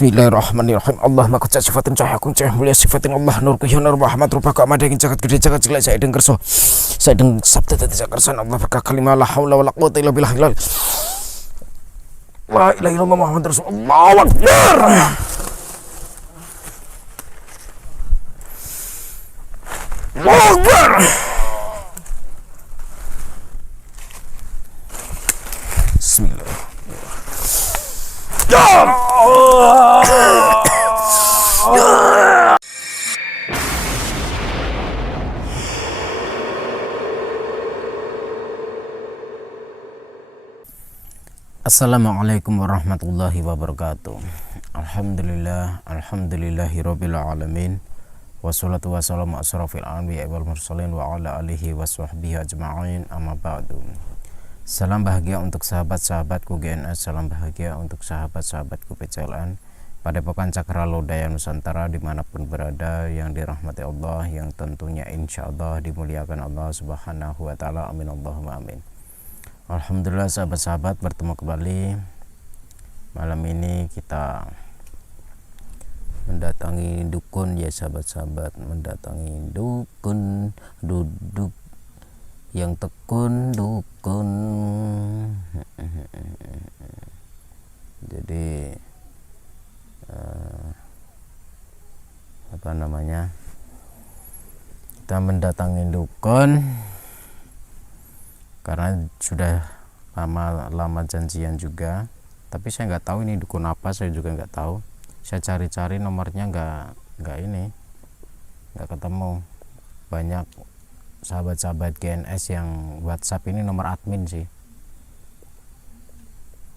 Bismillahirrahmanirrahim. Allahumma qad sifatin cahayakum cahaya mulia sifatin Allah nur kuhyana rahmat rupa kamadakin jagat gede jagat jelek saya deng kerso saya deng sabda tadi jakarsan Allah berkah kalimah la haula wala quwwata illa billah la ilaha illallah Muhammad Rasulullah Allahu Akbar. Allahu Akbar. Bismillah. Assalamualaikum warahmatullahi wabarakatuh. Alhamdulillahirabbil alamin. Wassalatu wassalamu asrofil anbiya'i wal mursalin wa ala alihi waswahbihi ajma'in, amma ba'du. Salam bahagia untuk sahabat-sahabatku GNS, salam bahagia untuk sahabat-sahabatku PCLN, Padepokan Cakra Lodaya Nusantara dimanapun berada, yang dirahmati Allah, yang tentunya insya Allah dimuliakan Allah Subhanahu wa Ta'ala. Amin Allahumma amin. Alhamdulillah sahabat-sahabat, bertemu kembali. Malam ini kita mendatangi dukun ya sahabat-sahabat, mendatangi dukun, duduk yang tekun dukun. Jadi apa namanya, kita mendatangi dukun karena sudah lama janjian juga, tapi saya nggak tahu ini dukun apa, saya juga nggak tahu. Saya cari-cari nomornya nggak ketemu. Banyak sahabat-sahabat GNS yang WhatsApp ini nomor admin sih,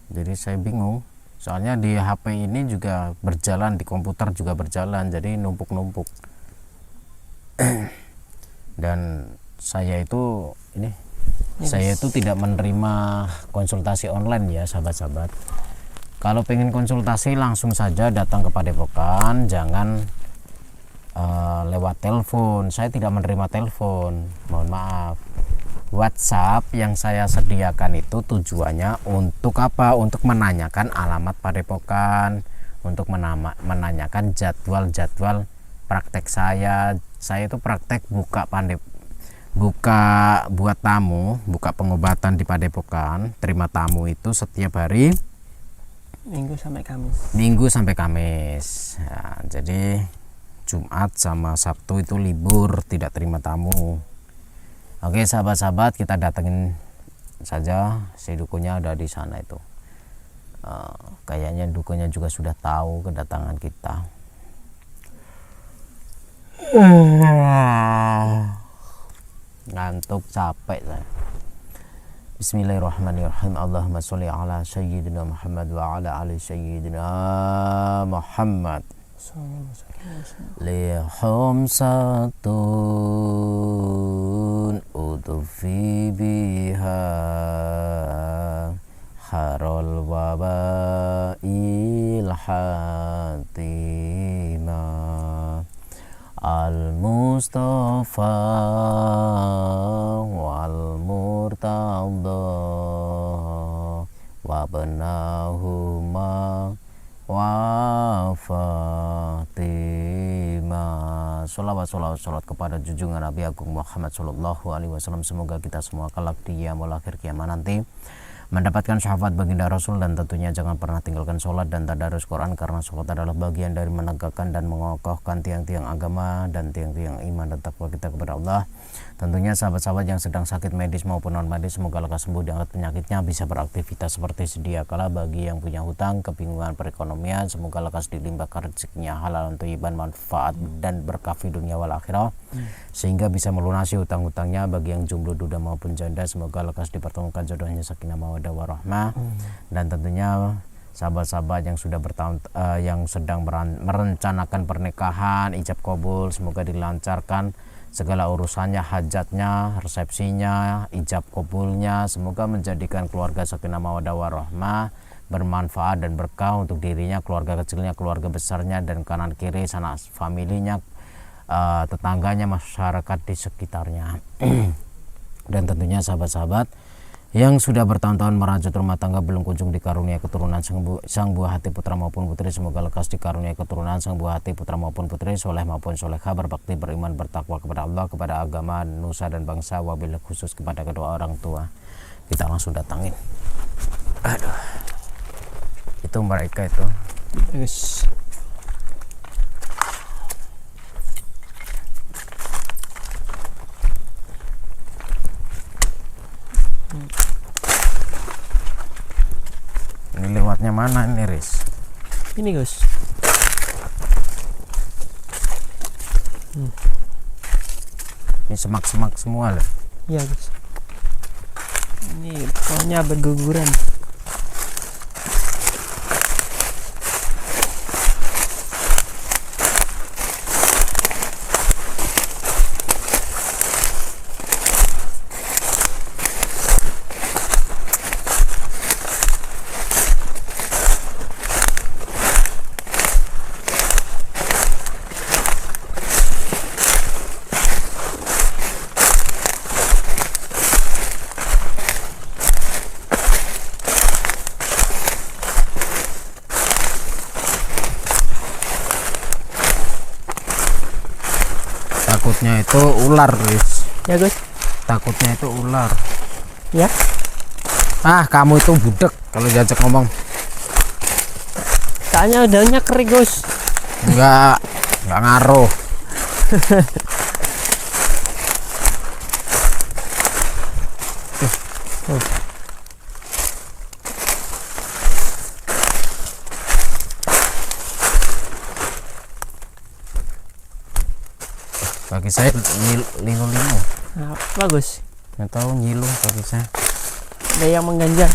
jadi saya bingung. Soalnya di HP ini juga berjalan, di komputer juga berjalan, jadi numpuk-numpuk. Dan saya itu tidak menerima konsultasi online ya sahabat-sahabat. Kalau pengen konsultasi langsung saja datang ke Padepokan, jangan lewat telepon. Saya tidak menerima telepon, mohon maaf. WhatsApp yang saya sediakan itu tujuannya untuk apa? Untuk menanyakan alamat Padepokan, untuk menanyakan jadwal praktek saya. Saya itu praktek buka buat tamu, buka pengobatan di Padepokan, terima tamu itu setiap hari Minggu sampai Kamis. Nah, jadi Jumat sama Sabtu itu libur, tidak terima tamu. Oke sahabat-sahabat, kita datengin saja, si dukunnya ada di sana itu. Kayaknya dukunnya juga sudah tahu kedatangan kita. Ngantuk, capek saya. Bismillahirrahmanirrahim. Allahumma sholli ala sayyidina Muhammad wa ala ali sayyidina Muhammad. Lihum satun utufi biha harol wabail hatima al-Mustafa wal murtada wa benahuma wa Fatimah. Sholawat kepada junjungan Nabi Agung Muhammad Sallallahu Alaihi Wasallam. Semoga kita semua kelak di yaumul akhir kiamat nanti mendapatkan syafaat baginda Rasul, dan tentunya jangan pernah tinggalkan sholat dan tadarus Quran, karena sholat adalah bagian dari menegakkan dan mengokohkan tiang-tiang agama dan tiang-tiang iman dan takwa kita kepada Allah. Tentunya sahabat-sahabat yang sedang sakit medis maupun non medis, semoga lekas sembuh, diangkat penyakitnya, bisa beraktivitas seperti sedia kala. Bagi yang punya hutang, kebingungan perekonomian, semoga lekas dilimpahkan rezekinya halal untuk iban, manfaat dan berkah di dunia wal akhirah, sehingga bisa melunasi hutang-hutangnya. Bagi yang jomblo, duda maupun janda, semoga lekas dipertemukan jodohnya, sakinah mawaddah warahmah. Dan tentunya sahabat-sahabat yang sudah yang sedang merencanakan pernikahan, ijab kabul, semoga dilancarkan segala urusannya, hajatnya, resepsinya, ijab kabulnya, semoga menjadikan keluarga sakinah mawaddah warahmah, bermanfaat dan berkah untuk dirinya, keluarga kecilnya, keluarga besarnya, dan kanan kiri sanak familinya, tetangganya, masyarakat di sekitarnya. Dan tentunya sahabat-sahabat yang sudah bertahun-tahun merajut rumah tangga belum kunjung dikaruniai keturunan sang buah hati putra maupun putri, semoga lekas dikaruniai keturunan sang buah hati putra maupun putri, soleh maupun soleha, berbakti, beriman, bertakwa kepada Allah, kepada agama, nusa dan bangsa, wabil khusus kepada kedua orang tua. Kita langsung datangin. Aduh, itu mereka itu. Yes. Ini lewatnya mana ini, Riz? Ini Gus. Ini semak-semak semua loh. Iya Gus. Ini pohonnya berguguran. Takutnya itu ular, Riz. Ya Gus. Takutnya itu ular. Ya. Ah, kamu itu budek kalau diajak ngomong. Soalnya daunnya kering Gus. Enggak ngaruh. Bagi saya linu-linu. Nah, bagus. Nggak tahu nyilu bagi saya. Ada yang mengganjal.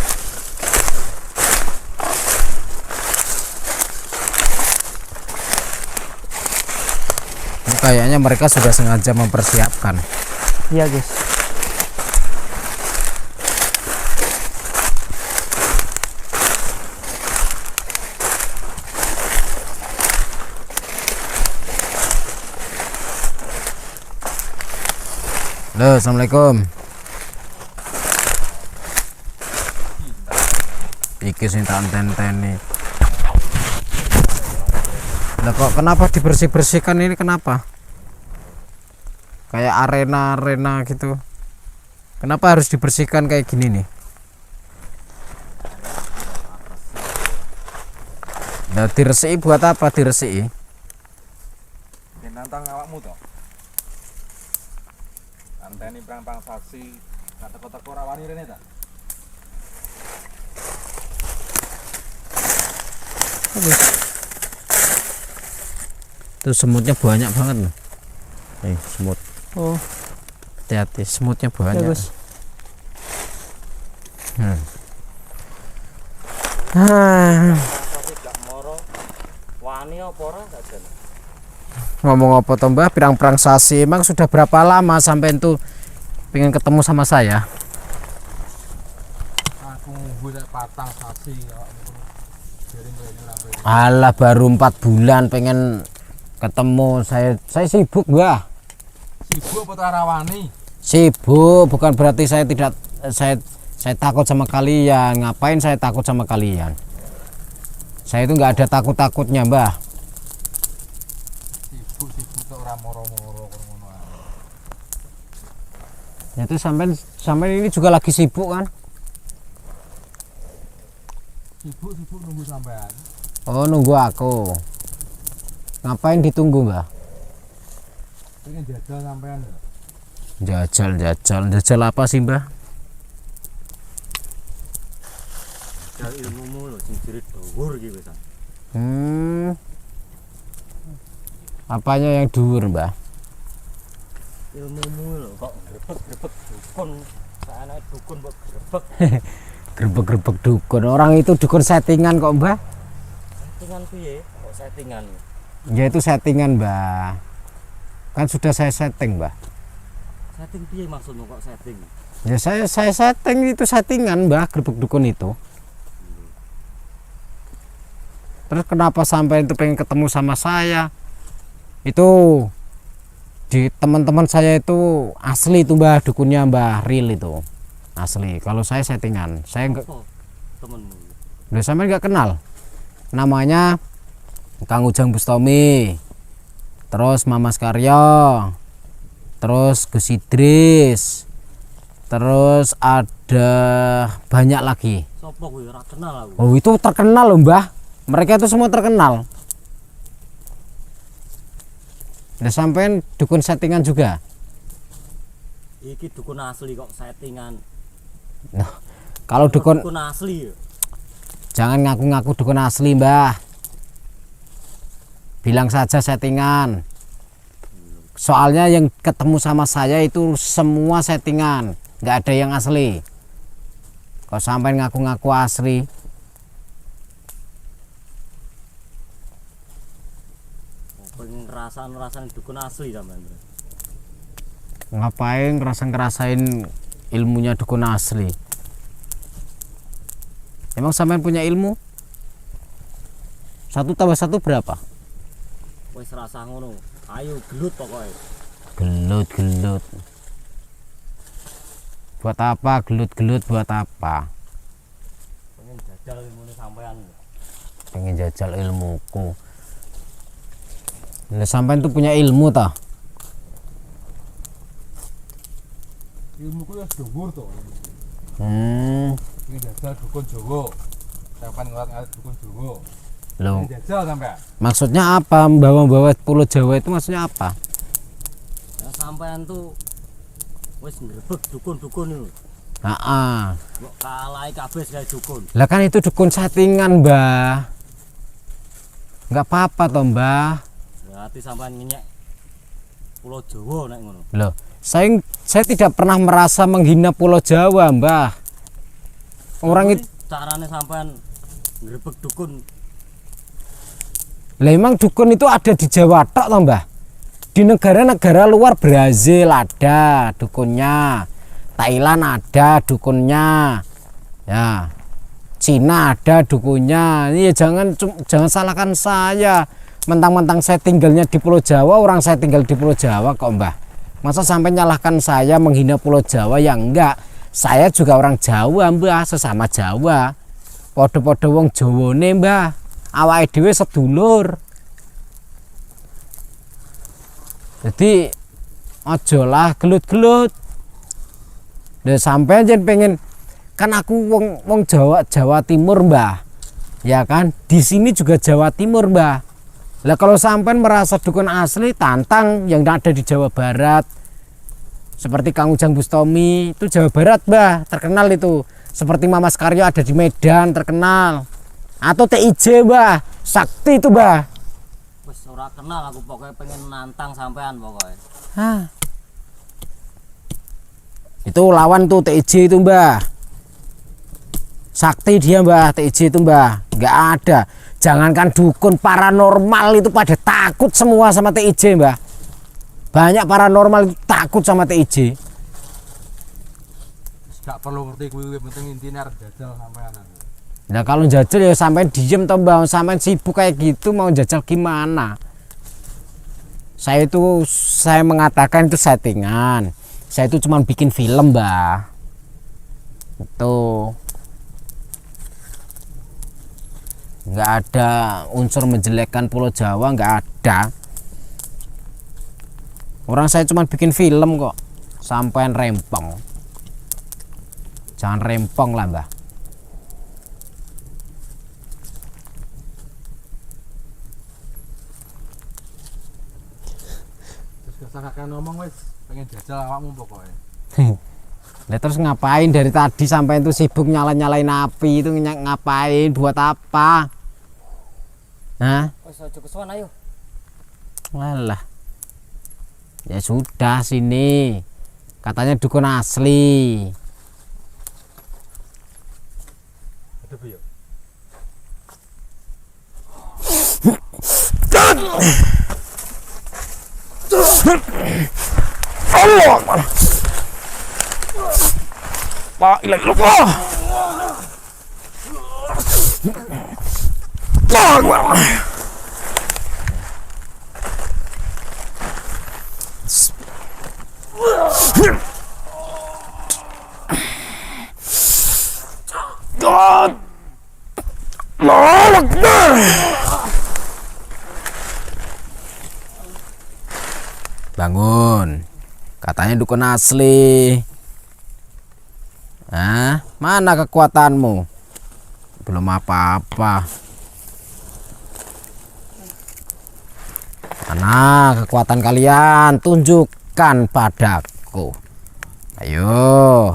Ini kayaknya mereka sudah sengaja mempersiapkan. Iya Gus. Halo, assalamualaikum. Iki sing tak tenteni. Lah kok kenapa dibersih-bersihkan ini, kenapa? Kayak arena-arena gitu. Kenapa harus dibersihkan kayak gini nih? Nah, diresiki buat apa diresiki? Nantang awakmu toh. Anteni prang-prang saksi, kata teko-teko rawani rene ta. Tuh semutnya banyak banget loh. Semut. Oh, Hati-hati, semutnya banyak. ya Gus. Ngomong apa toh Mbah, pirang-pirang sasi, emang sudah berapa lama sampai itu pengen ketemu sama saya? Aku ngunggu sak patang sasi kok. Alah, baru 4 bulan pengen ketemu. Saya sibuk Mbah. Sibuk apa ta rawani? Sibuk bukan berarti saya tidak saya takut sama kalian. Ngapain saya takut sama kalian? Saya itu nggak ada takut-takutnya Mbah. Sibuk kok ora moro-moro kok ngono ae. Itu sampai ini juga lagi sibuk kan? Sibuk nunggu sampean. Oh, nunggu aku. Ngapain ditunggu Mbah? Pengen jajal sampean. Jajal apa sih Mbah? Jajal ilmumu lho sing jirit dhuwur iki wis. Apanya yang dhuwur Mbah? Ilmumu lho kok grebek-grebek dukun. Saenake dukun kok grebek. Grebek-grebek dukun. Orang itu dukun settingan kok Mbah? Settingan piye? Kok settingan? Ya itu settingan Mbah. Kan sudah saya setting Mbah. Setting piye maksudmu kok setting? Ya saya setting, itu settingan Mbah, grebek dukun itu. Terus kenapa sampai itu pengen ketemu sama saya? Itu di teman-teman saya itu asli itu Mbah, dukunnya Mbah real itu. Asli. Kalau saya settingan. Saya enggak. Apa temenmu? Udah sampai nggak kenal. Namanya Kang Ujang Bustami. Terus Mamas Karyo. Terus Gus Idris. Terus ada banyak lagi. Sopo kuwi ora kenal aku. Oh, itu terkenal loh, Mbah. Mereka itu semua terkenal. Udah sampein dukun settingan juga. Iki dukun asli kok settingan. Nah, kalau dukun Dukun asli ya. jangan ngaku-ngaku dukun asli, Mbah. Bilang saja settingan. Soalnya yang ketemu sama saya itu semua settingan, nggak ada yang asli. Kalau sampai ngaku-ngaku asli, Pengen ngerasain dukun asli sampean. ngapain ngerasain ilmunya dukun asli? Emang sampean punya ilmu? 1 tambah 1 berapa? Wis rasa ngono. Ayo gelut pokoknya. Gelut. Buat apa gelut buat apa? Pengen jajal ilmune sampean. Pengen jajal ilmuku. Lah sampean tuh punya ilmu tah? Ilmuku ya dhuwur to. Pengen jajal dukun Jawa. Sampeyan ngeliat dukun Jawa. Loh, Pengen jajal sampean. maksudnya apa? Bawa-bawa Pulau Jawa itu maksudnya apa? Ya sampean tuh wis ngrebeg dukun-dukun itu. Heeh. Kok kalahi kabeh gawe dukun. Lah kan itu dukun settingan, Mbah. Enggak apa-apa toh, Mbah. Berarti sampean ngenyek Pulau Jawa nek ngono. Loh, saya tidak pernah merasa menghina Pulau Jawa, Mbah. Orang itu carane sampean ngrebeg dukun. lah emang dukun itu ada di Jawa tok toh, Mbah. Di negara-negara luar Brazil ada dukunnya. Thailand ada dukunnya. Ya. Cina ada dukunnya. Iya, jangan salahkan saya. Mentang-mentang saya tinggalnya di Pulau Jawa, orang saya tinggal di Pulau Jawa kok, Mbah. Masa sampai nyalahkan saya menghina Pulau Jawa? Ya enggak. Saya juga orang Jawa, Mbah, sesama Jawa. Podo-podo wong Jawane, Mbah. Awake dhewe sedulur. Jadi aja lah gelut-gelut. Lah sampean jen pengen kan aku wong Jawa Timur, Mbah. Ya kan? Di sini juga Jawa Timur, Mbah. Lah kalau sampean merasa dukun asli, tantang yang ada di Jawa Barat. Seperti Kang Ujang Bustami, itu Jawa Barat, Mbah, terkenal itu. Seperti Mamas Karyo ada di Medan, terkenal. Atau TIJ, Mbah, sakti itu, Mbah. Wis ora kenal aku pokoknya pengen nantang sampean pokoknya. Hah. Itu lawan tuh TIJ itu, Mbah. Sakti dia, Mbah, TIJ itu, Mbah. Nggak ada. Jangankan dukun, paranormal itu pada takut semua sama TIJ, Mbah. Banyak paranormal itu takut sama TIJ. Gak perlu ngerti kuwi, penting intine arep jajal sampean. Nah kalau jajal ya sampai diem toh, Mbah. Sampai sibuk kayak gitu mau jajal gimana? Saya mengatakan itu settingan. Saya itu cuma bikin film, Mbah. Itu nggak ada unsur menjelekkan Pulau Jawa, nggak ada. Orang saya cuma bikin film kok. Sampean rempong. Jangan rempong lah, Mbah. Kakak ngomong wis pengen jajal awakmu pokoknya. Lah terus ngapain dari tadi sampai itu sibuk nyalain api itu ngapain buat apa? Nah, Wis aja kesuwen ayo. walah. Ya sudah sini. Katanya dukun asli. Aduh yo. Allah. La ilaha illallah. Allah. Bangun. Katanya dukun asli. Nah, mana kekuatanmu? Belum apa-apa. Mana kekuatan kalian? Tunjukkan padaku. Ayo.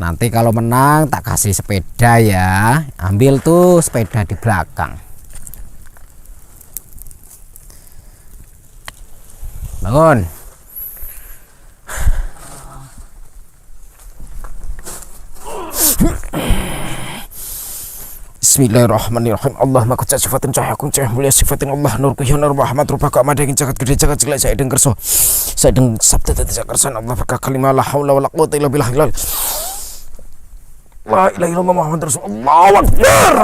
Nanti kalau menang tak kasih sepeda ya. Ambil tuh sepeda di belakang. Bangun. Bismillahirrahmanirrahim. Allah maka sifatin cahayakum cahaya mulia sifatin Allah nur kuhyun nur rahmat rupaka madagin jagat gede jagat jelek saya dengar so saya dengar sabda tadi jakarsan Allah berkah kalimah la haula wala quwwata illa billah la ilaha illallah Muhammad Rasulullah. Allahu Akbar.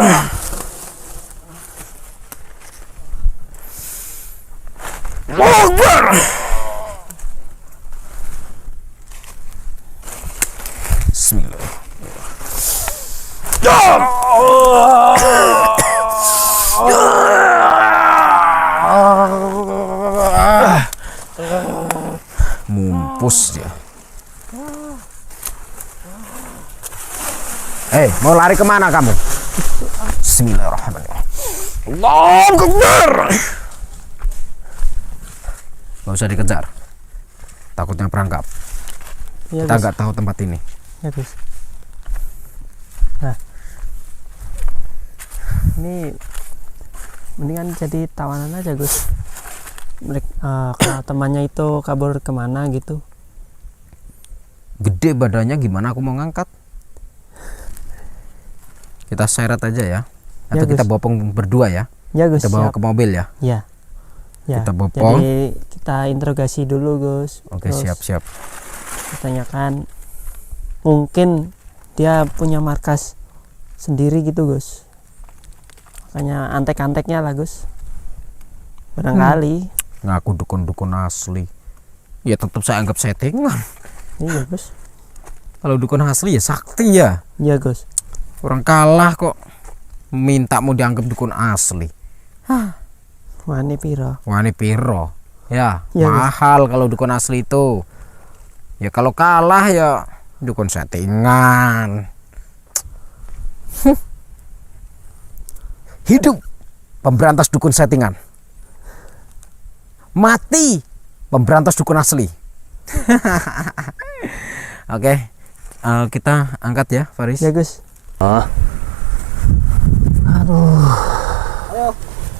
Allahu Akbar. Bismillah. Mumpus dia. Mau lari kemana kamu? Bismillahirrahmanirrahim. Allahu Akbar. Gak usah dikejar. Takutnya perangkap. Ya, Kita Gus. nggak tahu tempat ini. Ya, Gus. Nah, ini mendingan jadi tawanan aja, Gus. Kalau temannya itu kabur kemana gitu. Gede badannya, gimana aku mau ngangkat? Kita seret aja ya. Atau Ya, kita Gus. bopong berdua ya. Ya, Gus. Kita bawa Siap. ke mobil ya. Ya. Ya. Kita bopong. Jadi kita interogasi dulu, Gus. Oke, Terus siap-siap. Tanyakan, mungkin dia punya markas sendiri gitu, Gus. Makanya antek-anteknya lah, Gus. Barangkali. Ngaku dukun-dukun asli. Ya tetap saya anggap settingan. Iya, Gus. Kalau dukun asli ya sakti ya. Iya, Gus. Orang kalah kok minta mau dianggap dukun asli. Wani piro. Wani piro. Ya, Ya, Gus. mahal kalau dukun asli itu. Ya kalau kalah ya dukun settingan. Hidup pemberantas dukun settingan. Mati pemberantas dukun asli. Oke, kita angkat ya, Faris. Ya, Gus.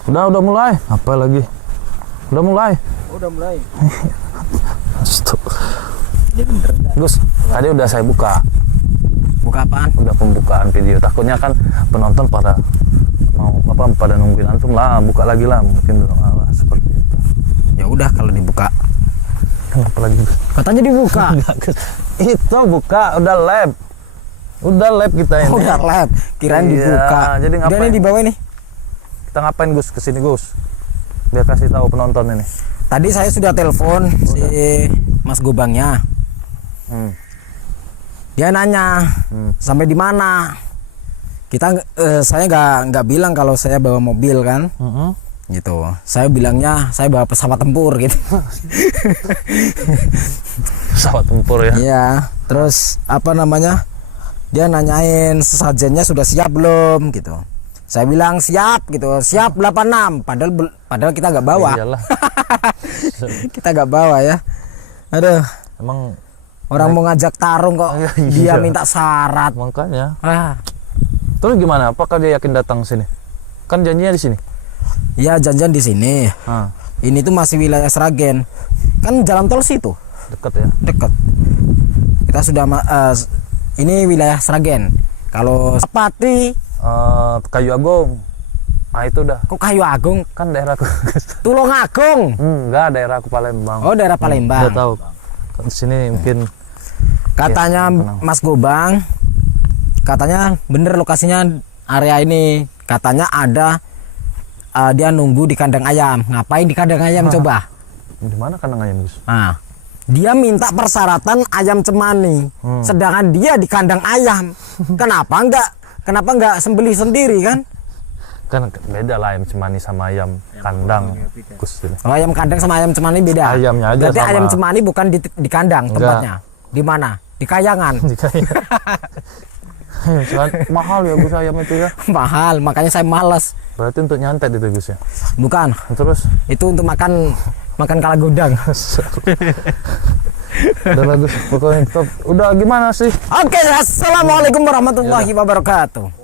Udah mulai. Apa lagi? Udah mulai. Udah mulai. Stop. Gus, tadi udah saya buka. Buka apaan? Udah pembukaan video. Takutnya kan penonton pada mau pada nungguin antum lah, buka lagi lah mungkin lah, seperti itu. Ya udah kalau dibuka. Kenapa lagi, Gus? Katanya dibuka. Itu buka, udah lab. Udah lab kita ini. Udah lab. Kirain Iya, dibuka. jadi Udah ngapain? nih di bawah nih. Kita ngapain, Gus? Kesini, Gus. Biar kasih tahu penonton ini. Tadi saya sudah telepon si Mas Gobangnya. Dia nanya sampai di mana. Saya nggak bilang kalau saya bawa mobil kan. Gitu. Saya bilangnya saya bawa pesawat tempur gitu. Pesawat tempur ya. Iya. Terus apa namanya? Dia nanyain sesajennya sudah siap belum gitu. Saya bilang siap gitu, siap 86. Padahal kita nggak bawa. Iyalah. Kita nggak bawa ya. Aduh, Emang orang mau ngajak tarung kok Iya. dia minta syarat. makanya. Terus Terus gimana? Apakah dia yakin datang sini? Kan janjinya di sini. ya janjian di sini. Ah, Ini tuh masih wilayah Sragen. Kan jalan tol situ, dekat ya. dekat. Kita sudah ini wilayah Sragen. Kalau Pati, Kayu Agung. Ah, itu udah. kok Kayu Agung, Kan daerahku. Tulung Agung. Enggak, daerahku Palembang. Oh, daerah Udah Palembang. tahu. Di sini mungkin Katanya Ya, tenang. Mas Gobang, katanya bener lokasinya area ini. Katanya ada dia nunggu di kandang ayam. Ngapain di kandang ayam coba? di mana kandang ayam, Gus? Nah, dia minta persyaratan ayam cemani, sedangkan dia di kandang ayam. Kenapa enggak sembelih sendiri kan? Kan beda lah ayam cemani sama ayam kandang. Gus ini. Oh, ayam kandang sama ayam cemani beda. Ayamnya aja Berarti sama. ayam cemani bukan di kandang Enggak. tempatnya. Di mana? Di kayangan. Ayam cemani mahal ya Gus ayam itu ya. Mahal, makanya saya malas. Berarti untuk nyantet itu Gus ya. Bukan, Terus itu untuk makan kala godang. udah bagus pokoknya tetap. Udah gimana sih? Oke, assalamualaikum warahmatullahi wabarakatuh.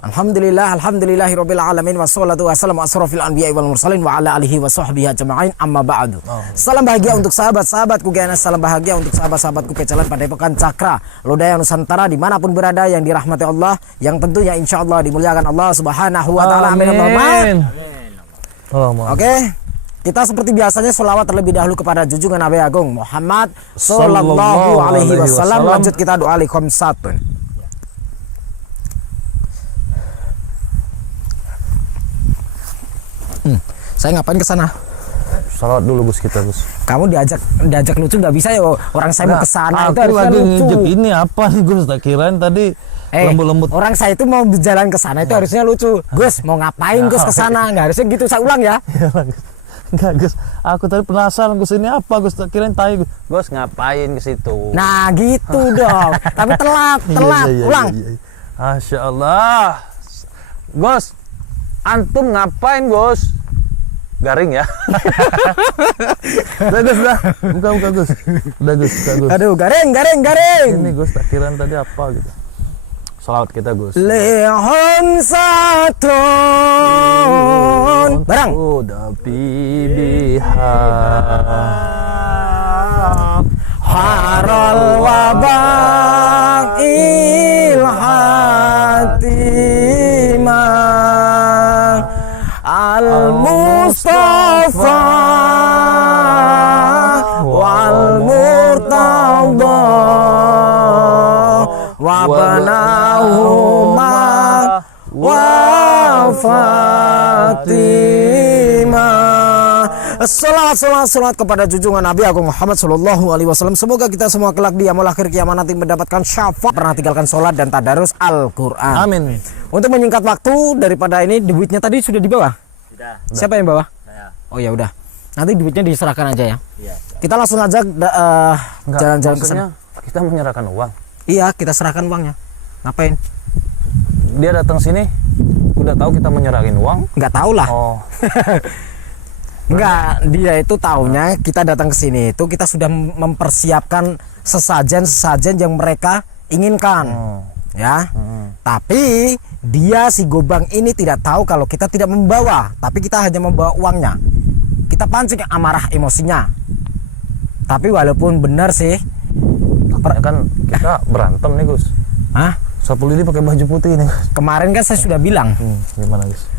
Alhamdulillahirabbil alamin wassalatu wassalamu asrofil anbiya'i wal mursalin wa ala alihi wa sahbihi ajma'in amma ba'du. Salam bahagia untuk sahabat-sahabatku Ganas, salam bahagia untuk sahabat-sahabatku Pecalan Padepokan Cakra Lodaya Nusantara dimanapun berada, yang dirahmati Allah, yang tentunya insyaallah dimuliakan Allah Subhanahu wa taala. Amin. Oke, kita seperti biasanya sholawat terlebih dahulu kepada junjungan Nabi Agung Muhammad sallallahu alaihi wasallam. Lanjut kita doa liqomsatun. Saya ngapain ke sana? Salawat dulu Gus kita Gus. Kamu diajak lucu nggak bisa ya, orang saya mau ke sana itu Aku harusnya lagi lucu. ngejek ini apa nih Gus? Tak kirain tadi lembut-lembut. Orang saya itu mau jalan ke sana itu harusnya lucu. Gus, mau ngapain Gus ke sana? Nggak harusnya gitu. Saya ulang ya. Enggak Gus, aku tadi penasaran Gus ini apa Gus? Tak kirain tai Gus. Gus ngapain ke situ? Nah, gitu dong. Tapi telat. Ulang. Masya Allah. Gus, antum ngapain Gus? Garing ya. Udah Gus, dah. Buka Gus. Udah Gus, buka Gus. Aduh, garing. Ini Gus, tak kirain tadi apa gitu. Salawat kita Gus. Lehon satun. Barang. Udah bibiha. Harol wabang ilhatimah al-Mustafa wal-Murtada wabnahuma wa Fatimah. Salat kepada junjungan Nabi Agung Muhammad sallallahu alaihi wasallam. Semoga kita semua kelak di yaumul akhir kiamat nanti mendapatkan syafaat, pernah tinggalkan sholat dan tadarus Al-Qur'an. Amin. Untuk menyingkat waktu, daripada ini duitnya tadi sudah di bawah. Sudah. Siapa yang bawa? Saya. Oh ya udah. Nanti duitnya diserahkan aja ya. Iya. Kita langsung aja jalan-jalan ke sana. Kita menyerahkan uang. Iya, kita serahkan uangnya. Ngapain? Dia datang sini udah tahu kita menyerahin uang. Nggak tahu lah. Oh. Enggak, dia itu taunya kita datang ke sini itu kita sudah mempersiapkan sesajen yang mereka inginkan. Ya. Tapi dia si Gobang ini tidak tahu kalau kita tidak membawa, tapi kita hanya membawa uangnya. Kita pancing amarah emosinya. Tapi walaupun benar sih, Kan kita berantem nih Gus. hah? Sapul ini pakai baju putih nih. Kemarin kan saya sudah bilang, Gimana Gus?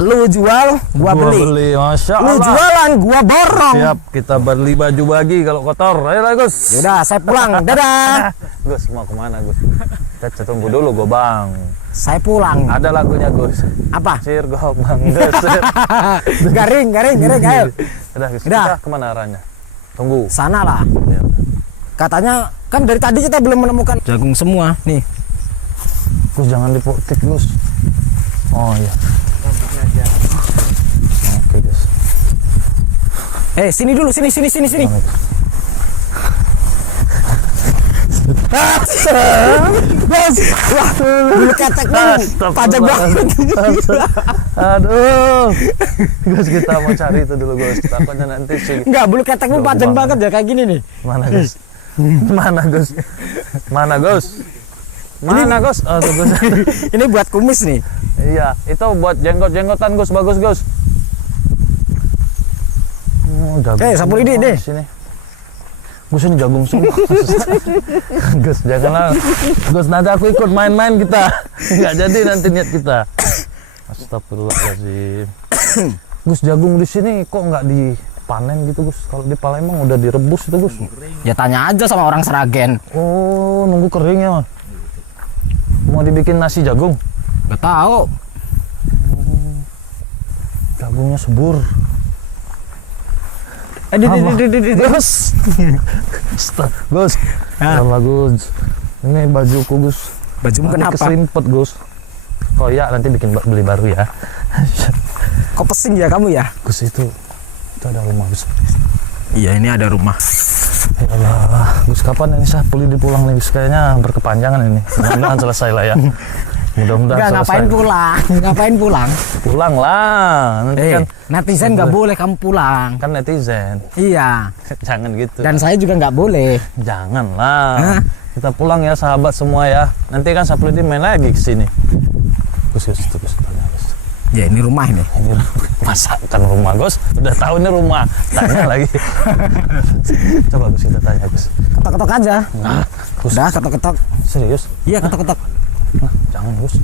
lu jual, gua beli. Masya Lu Allah. jualan, gua borong. Siap, kita beli baju bagi kalau kotor. Ayolah Gus. Yaudah, saya pulang. Dadah. Gus mau kemana Gus? Kita tunggu dulu Gobang. Saya pulang. Ada lagunya Gus. Apa? Sir Gobang Gus. garing. Ayo. Udah Gus. Udah. Kita kemana arahnya? Tunggu. Sana lah. Ya, udah. Katanya kan dari tadi kita belum menemukan jagung semua. Nih. Gus jangan dipotik Gus. Oh iya. Oke Gus. Sini dulu, sini. Bos, wah, bulu ketek lu, panjang banget. Aduh. Gus kita mau cari itu dulu Gus. Takutnya nanti sih. Enggak, bulu ketek lu panjang banget ya kayak gini nih. Mana Gus? Mana Gus? Mana Gus? Mana Gus? Oh, tuh, Gus. Ini buat kumis nih. Iya, itu buat jenggot-jenggotan Gus, bagus Gus. Oh, jagung. Sapu lidi deh. Sini. Gus ini jagung semua. Gus, janganlah. Gus nanti aku ikut main-main kita. Enggak jadi nanti niat kita. Astagfirullahaladzim. Gus jagung di sini kok nggak dipanen gitu Gus? Kalau di Palembang udah direbus itu Gus. Ya tanya aja sama orang Seragen. Oh, nunggu kering ya. Mau dibikin nasi jagung? Gak tahu. Jagungnya sebur. Gus. Gus. Bagus. Ini bajuku Gus. Bajumu Nanti kenapa? keserimpet Gus. koyak nanti bikin beli baru ya. Kok pesing ya kamu ya? Gus itu ada rumah Gus. Iya, ini ada rumah. Ya Allah, Gus kapan ini saya pulih dipulang nih Gus, kayaknya berkepanjangan ini. Mudah-mudahan selesai lah ya. Mudah-mudahan Enggak, selesai. ngapain pulang? Ngapain pulang? Pulang lah. Nanti kan Netizen nggak boleh kamu pulang. kan netizen. Iya. Jangan gitu. Dan saya juga nggak boleh. Jangan lah. Hah? Kita pulang ya sahabat semua ya. Nanti kan Saprudi main lagi ke sini. Gus, tanya Gus. Ya, ini rumah ini. Ini masakan rumah Gus. Udah tahu ini rumah. Tanya lagi. Coba Gus kita tanya Gus. Ketok-ketok aja. Nah, Gus. Udah, ketok-ketok. Serius? Iya, ketok-ketok. Nah, jangan Gus.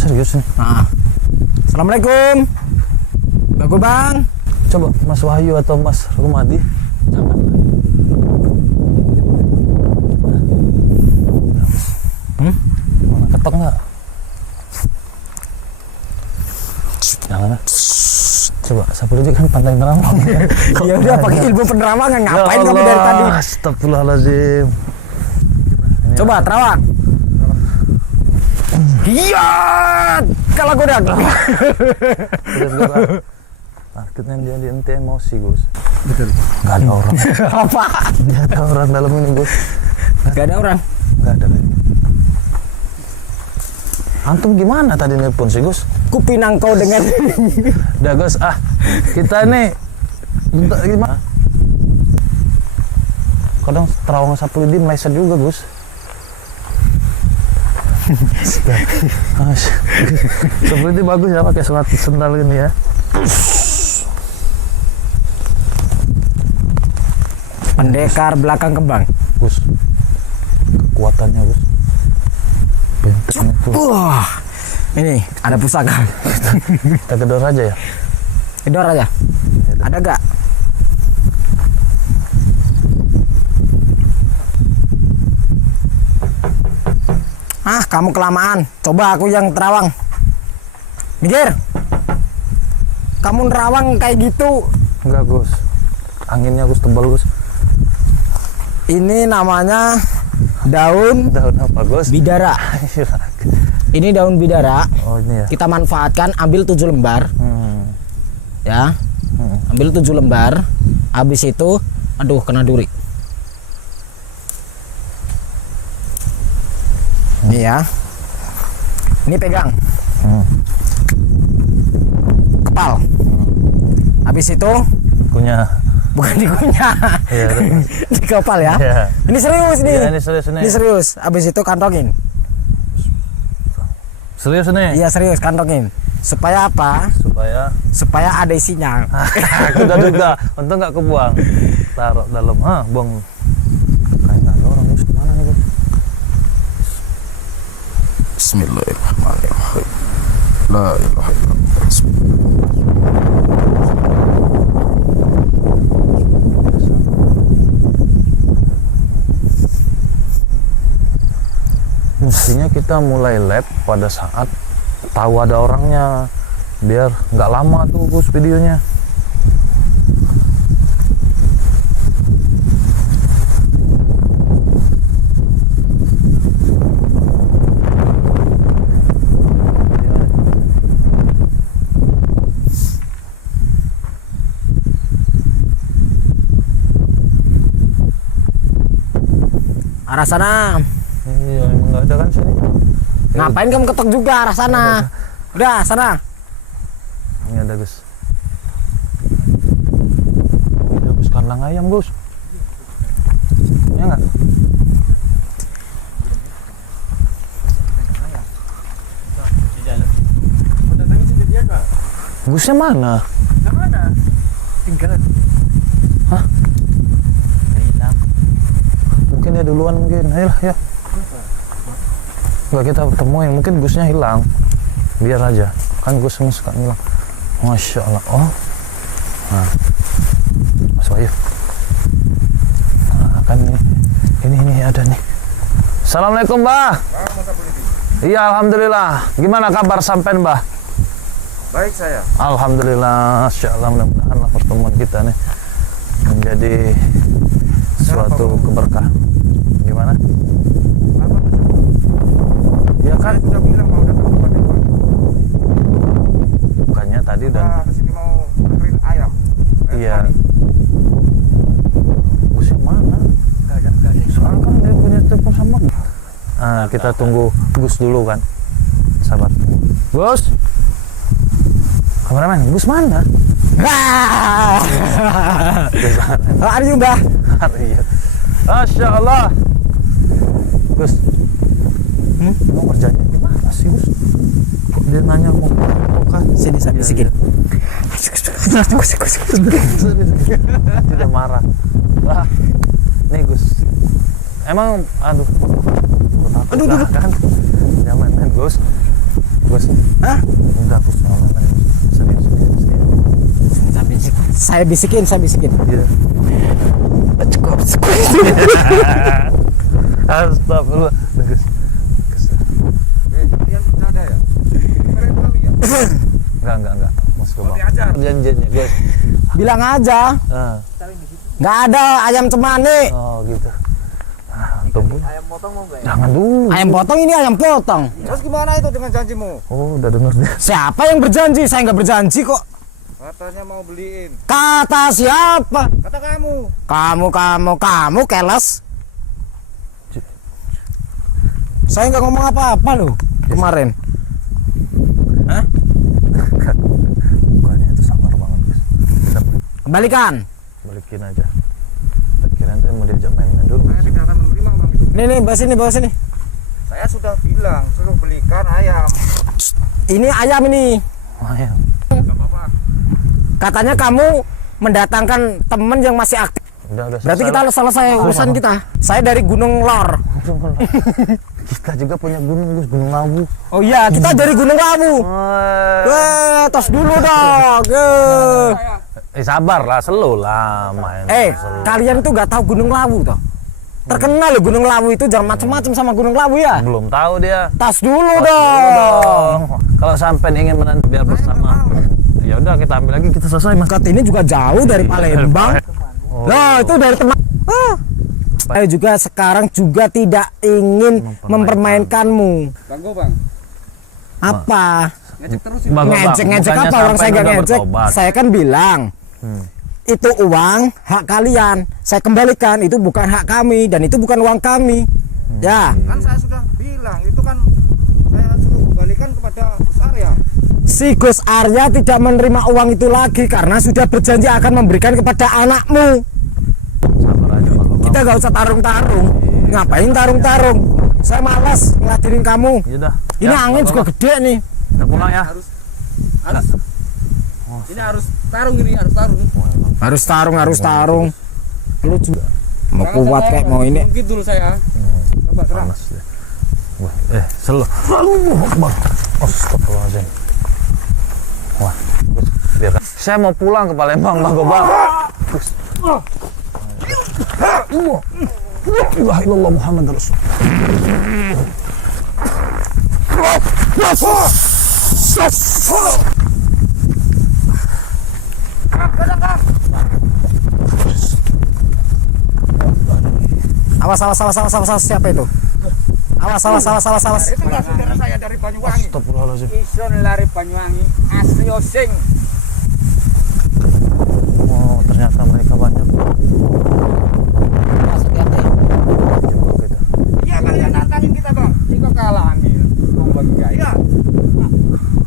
Serius nih. Nah. Assalamualaikum. Bang. Coba Mas Wahyu atau Mas Rumadi. Jangan. Mana ketok nggak? Jangan lah. Coba Saprudi kan pandai nerawang. Ya udah pakai ilmu penerawangan, ngapain kamu dari tadi? Astagfirullahaladzim. Coba terawang. Iya, kalau godak. Akhirnya jadi ente emosi Gus. Betul. Gak ada orang. Apa? Gak ada orang dalam ini Gus. Gak ada orang. Gak ada lagi. Antum gimana tadi nelpon sih Gus? Kupinang kau dengan. Udah Gus, kita nih bentar, gimana? Kadang terawang Saprudi meleset juga Gus. Saprudi bagus ya pakai sepatu sendal ini ya. Pendekar belakang kembang. Gus, kekuatannya Gus. Bentengnya tuh. Wah, ini ada pusaka. Kita gedor aja ya. Gedor aja. Ada gak? Kamu kelamaan. Coba aku yang terawang. Mikir. Kamu nerawang kayak gitu. Enggak Gus. Anginnya Gus tebal Gus. Ini namanya daun Daun apa Gus? bidara. Ini daun bidara. Oh ini ya. Kita manfaatkan, ambil 7 lembar. Ya. Ambil 7 lembar. Habis itu, aduh kena duri. Ini ya. Ini pegang. Kepal. Habis itu Punya. bukan dikunyah. Iya. Di kepal ya. Iya. Ini serius nih. Iya, ini serius ini. Ini serius. Habis itu kantongin. Serius nih. Iya serius, kantongin. Supaya apa? Supaya ada isinya. Udah juga. Untung nggak kebuang. Taruh dalam. Buang. Kayaknya nggak ada orang Gus. Kemana nih Gus? Bismillahirrahmanirrahim. La ilaha illallah. Mestinya kita mulai lab pada saat tahu ada orangnya, biar nggak lama tuh Gus videonya. Arah sana. Iya, emang nggak ada kan sini. Ngapain kamu ketok juga arah sana? Udah sana. Ini ada Gus. Ada Gus kandang ayam Gus. Ya nggak? Gusnya mana? Tinggal. Hah? Mungkin dia duluan mungkin. Ayolah ya. Nggak kita temuin, mungkin Gusnya hilang. Biar aja. Kan Gus semua suka hilang. Masya Allah. Oh. Nah. Mas Wahyu. Nah, kan ini ada nih. Assalamualaikum, Mbah. Iya, alhamdulillah. Gimana kabar sampean, Mbah? Baik saya. Alhamdulillah, Masya Allah, mudah-mudahan lah pertemuan kita nih menjadi suatu keberkahan. Gimana? Ya kan? Saya sudah bilang mau datang ke Kabupaten Bandung. tadi udah. Kesini mau nganterin ayam. Iya. Gus yang mana? Soalnya kan dia punya telepon sama Gus. Kita tunggu Gus dulu kan. Sabar tunggu. Gus. Kameramen, Gus mana? Gus mana? Ari Mbah. Iya. Masya Allah. Gus. Mau kerjanya gimana sih Gus? Kok dia nanya mau kan? Sini saya bisikin. Tidak marah. Wah. Nih Gus. Emang aduh kan. Jangan kan Gus. Gus. Hah? Udah Gus jangan main. Serius. Saya bisikin. Iya. Cukup. Astagfirullah. Gus. Yang ada ya? Kemarin itu kali ya? Enggak. Mas coba. diajar. Janjiannya, guys. Bilang aja. Nggak ada ayam cemani. Oh, gitu. Tunggu. Ayam potong mau nggak ya? Jangan dulu. Ayam potong ini ayam potong. Terus gimana itu dengan janjimu? Oh, udah denger dia. Siapa yang berjanji? Saya nggak berjanji kok. Katanya mau beliin. Kata siapa? Kata kamu. Kamu keles. Saya nggak ngomong apa-apa loh kemarin. Hah? Bukannya itu sabar banget, guys. Kita Kembalikan. balikin aja. Kirain tadi mau diajak main-main dulu. Saya tidak akan menerima uang itu. Nih, bawa sini. Saya sudah bilang suruh belikan ayam. Ini ayam ini. Oh, ya. Gak apa-apa. Katanya kamu mendatangkan temen yang masih aktif. Udah Berarti kita selesai urusan kita. Saya dari Gunung Lor. Kita juga punya gunung, Gus, Gunung Lawu. Oh iya, kita dari Gunung Lawu. Weh, tos dulu dong. Sabar lah, slow lah main. Slow. Kalian tuh nggak tahu Gunung Lawu toh? Terkenal loh Gunung Lawu itu, jangan macem-macem sama Gunung Lawu ya. Belum tahu dia. Tas dulu dong. Kalau sampai ingin menantu biar bersama. Ya udah kita ambil lagi, kita selesai mas. Dekat ini juga jauh dari Palembang. Oh. Nah, itu dari teman. Saya juga sekarang juga tidak ingin mempermainkanmu. Banggo bang. Apa? Ngecek terus ya. Ngecek apa orang saya nggak ngecek? Saya kan bilang itu uang hak kalian. Saya kembalikan, itu bukan hak kami dan itu bukan uang kami. Ya. Kan saya sudah bilang itu kan saya suruh kembalikan kepada Gus Arya. Si Gus Arya tidak menerima uang itu lagi karena sudah berjanji akan memberikan kepada anakmu. Sabar aja Bang. Kita gak usah tarung-tarung. Ngapain tarung-tarung? Saya malas ngeladenin kamu. Ya udah. Ini angin juga gede nih. Kita pulang ya. Harus ini harus tarung ini harus tarung. Harus tarung. Lu juga mau kuat kayak mau ini. Mungkin dulu saya. Coba serang. Panas deh. Wah, slow. Akbar. Astagfirullahaladzim. Wah, Gus, biarkan. Saya mau pulang ke Palembang, Bang Gobang. Gus. La ilaha illallah Muhammad Rasul. Awas siapa itu? Awas. Itulah saudara saya dari Banyuwangi. Astagfirullahaladzim. Ison lari Banyuwangi asli osing. Oh, ternyata mereka banyak. Iya kalian nantangin kita bang. Jika kalah ambil uang bagi gaya.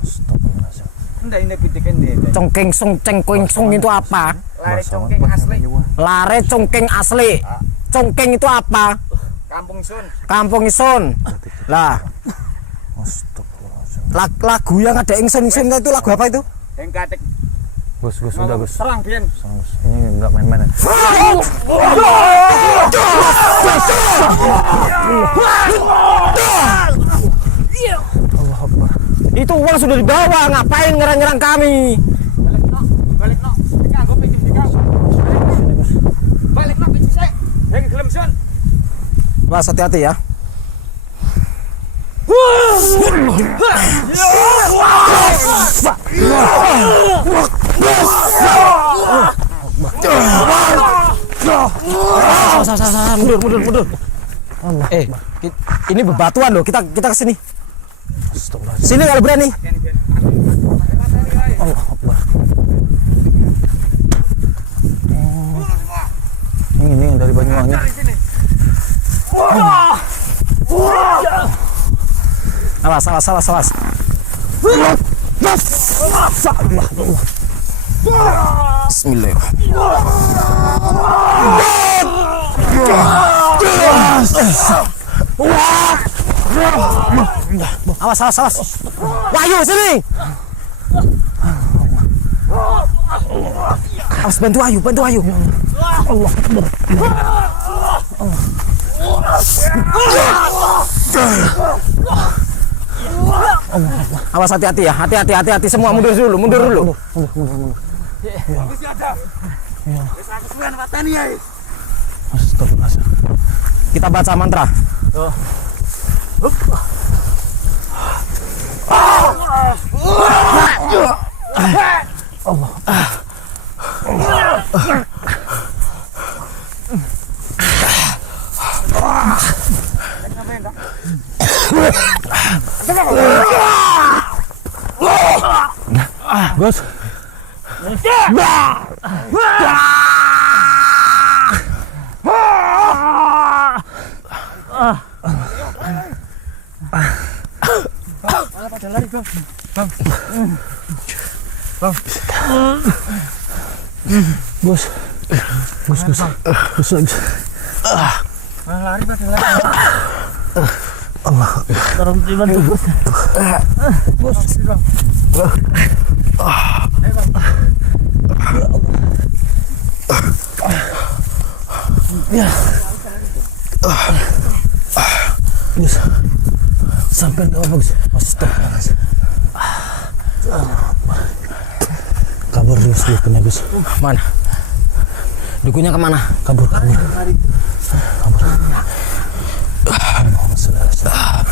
Astagfirullahaladzim. Ndak ini pitikan deh. Cengkeng sung itu apa? Lari congkeng asli. Lare congkeng asli. Congkeng itu apa? Kampung Sun. Kampung Isun. Lah, Astagfirullahaladzim. lagu yang ada ingsun itu lagu apa itu? Hengkatek. Gus, udah Gus. Serang Bian. Ini enggak main-main ya. Allah Akbar. Itu uang sudah dibawa, ngapain nyerang kami? Balik no. Kita go pinggir tiga. Sini Gus. Balik no pinggir saya. Heng gelem Sun. Mas, hati-hati ya. Mundur. Ini bebatuan loh. Kita kesini. Astagfirullahaladzim. Sini kalau berani. Allah Akbar. Banyuwangi. Awas. Bismillah. Awas. Wahyu sini. Awas, bantu Wahyu. Allah. Awas, hati-hati ya. Hati-hati semua, mundur dulu. Astagfirullahaladzim. Kita baca mantra. Gus. Gus. Lari pada lari. Allah. Tolong dibantu Gus. Gus. Sampai enggak apa Gus. Astagfirullahaladzim. Kabur Gus, dukunnya Gus. Mana? Dukunya kemana? Kabur. Muhammad sallallahu alaihi wasallam.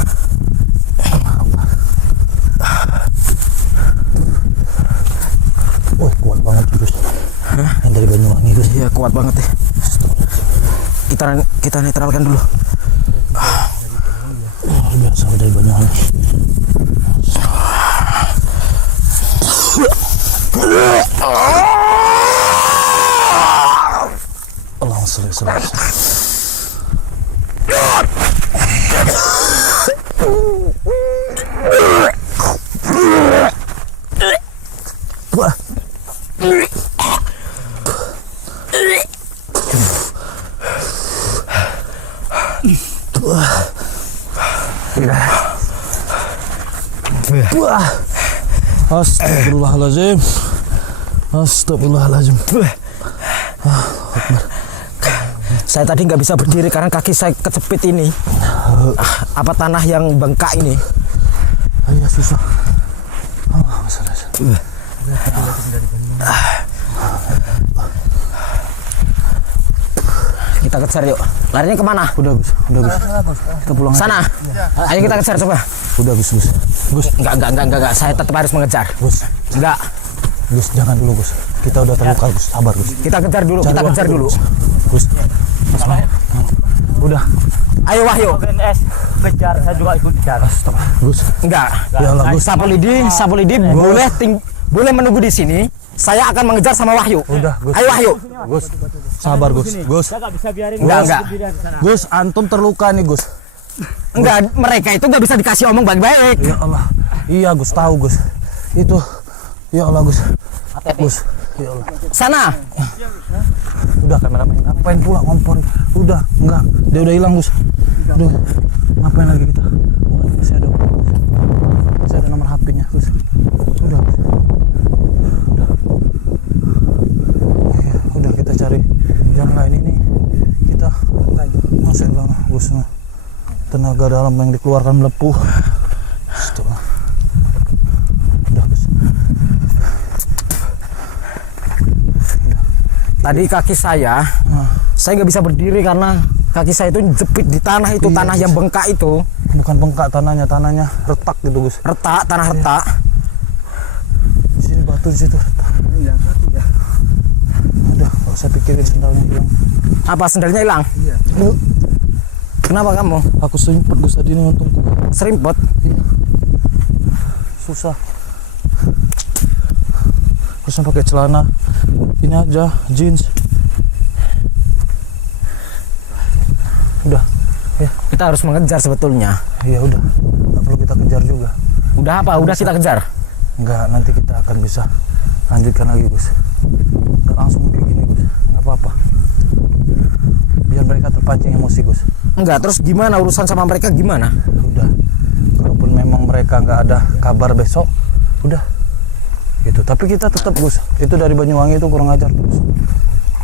Oh, kuat banget Gus. Yang dari Banyuwangi Gus. Iya, kuat banget ya. Kita netralkan dulu. Luar biasa dari Banyuwangi. Allahumma sholli ala sayyidina. Astagfirullahaladzim. Saya tadi nggak bisa berdiri karena kaki saya kecepit ini. Apa tanah yang bengkak ini. Ayo susah. Kita kejar yuk. Larinya kemana? Udah Gus. Kita pulang sana. Ayo kita kejar coba. Udah Gus. Enggak. Saya tetap harus mengejar. Gus. Enggak. Gus, jangan dulu Gus. Kita udah terluka Gus. Sabar Gus. Kita kejar dulu. Gus. Udah. Ayo Wahyu. BNS kejar, saya juga ikut kejar. Gus. Enggak. Ya Allah Gus. Sapulidi boleh menunggu di sini. Saya akan mengejar sama Wahyu. Udah Gus. Ayo Wahyu. Gus. Sabar Gus. Saya nggak bisa biarin. Enggak. Gus, antum terluka nih Gus. Enggak, mereka itu nggak bisa dikasih omong baik-baik. Ya Allah. Iya Gus, tahu Gus. Itu. Ya Allah Gus. Gus. Ya Allah. Sana. Udah kameramen, ngapain pula ngompor? Udah, enggak. Dia udah hilang Gus. Udah. Ngapain lagi kita? Masih ada nomor HP-nya Gus. Udah. Udah kita cari jalan lain ini. Kita masuk ke Gus. Tenaga dalam yang dikeluarkan melepuh. Setelah. Udah Gus. Tadi kaki saya nggak bisa berdiri karena kaki saya itu jepit di tanah itu, tanah yang bengkak itu. Bukan bengkak tanahnya retak gitu Gus. Tanah retak. Di sini batu, di situ retak. Udah, nggak usah pikirin sendalnya hilang. Apa sendalnya hilang? Iya. Kenapa kamu? Aku serimpet Gus tadi ini untung. Serimpet? Iya. Susah. Harusnya pakai celana ini aja, jeans. Udah. Ya, Kita harus mengejar sebetulnya. ya udah. Nggak perlu kita kejar juga. Udah apa? Udah kita kejar. Enggak, nanti kita akan bisa lanjutkan lagi, Gus. Nggak langsung kayak gini, Gus. Nggak apa-apa. Biar mereka terpancing emosi, Gus. Enggak, terus gimana urusan sama mereka gimana? Udah. Kalaupun memang mereka nggak ada kabar besok, udah. Gitu. Tapi kita tetap, Gus. Itu dari Banyuwangi itu kurang ajar terus.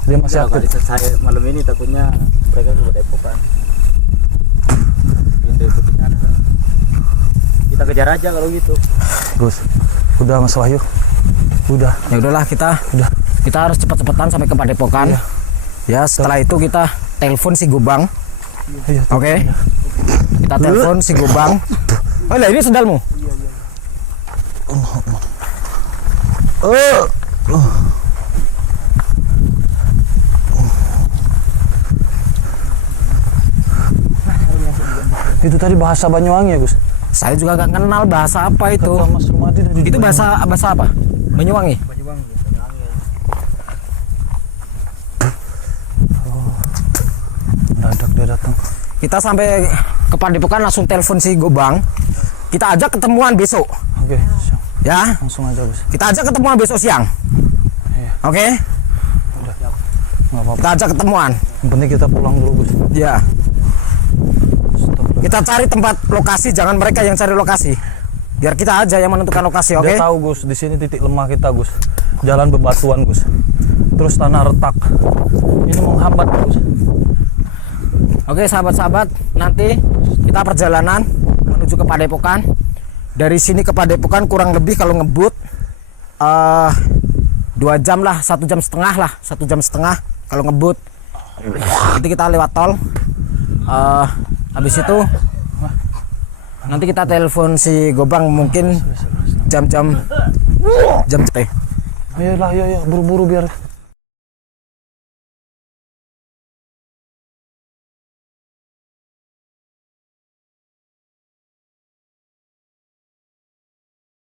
Dia masih Kalau aktif. selesai malam ini takutnya mereka juga Depok kan. Pindah ke sana. Kita kejar aja kalau gitu. Gus. Udah Mas Wahyu. Udah. Ya udahlah, kita harus cepat-cepatan sampai ke Padepokan. Iya. Ya, setelah itu kita telepon si Gobang. Iya. Oke. Kita telepon si Gobang. Oh, lah ini sendalmu. Itu tadi bahasa Banyuwangi ya, Gus. Saya juga gak kenal bahasa apa itu. Kata Mas Rumadi dari Itu bahasa apa? Banyuwangi. mendadak dia datang. Kita sampai ke Padepokan langsung telepon si Gobang. Kita ajak ketemuan besok. Oke, siap. Ya, Langsung aja, Gus. kita ajak ketemuan besok siang. Iya. Oke? Nggak apa-apa. Kita ajak ketemuan. Yang penting kita pulang dulu, Gus. Ya. Stop. Kita cari tempat lokasi, jangan mereka yang cari lokasi. Biar kita aja yang menentukan lokasi, oke? Dia tahu, Gus, di sini titik lemah kita, Gus. Jalan bebatuan, Gus. Terus tanah retak. Ini menghambat, Gus. Oke, sahabat-sahabat, nanti kita perjalanan menuju ke Padepokan. Dari sini ke Padepokan kurang lebih kalau ngebut 2 jam lah, 1 jam setengah lah, 1 jam setengah kalau ngebut. Nanti kita lewat tol. Habis itu nanti kita telepon si Gobang mungkin jam teh. Ayolah, ayo, buru-buru biar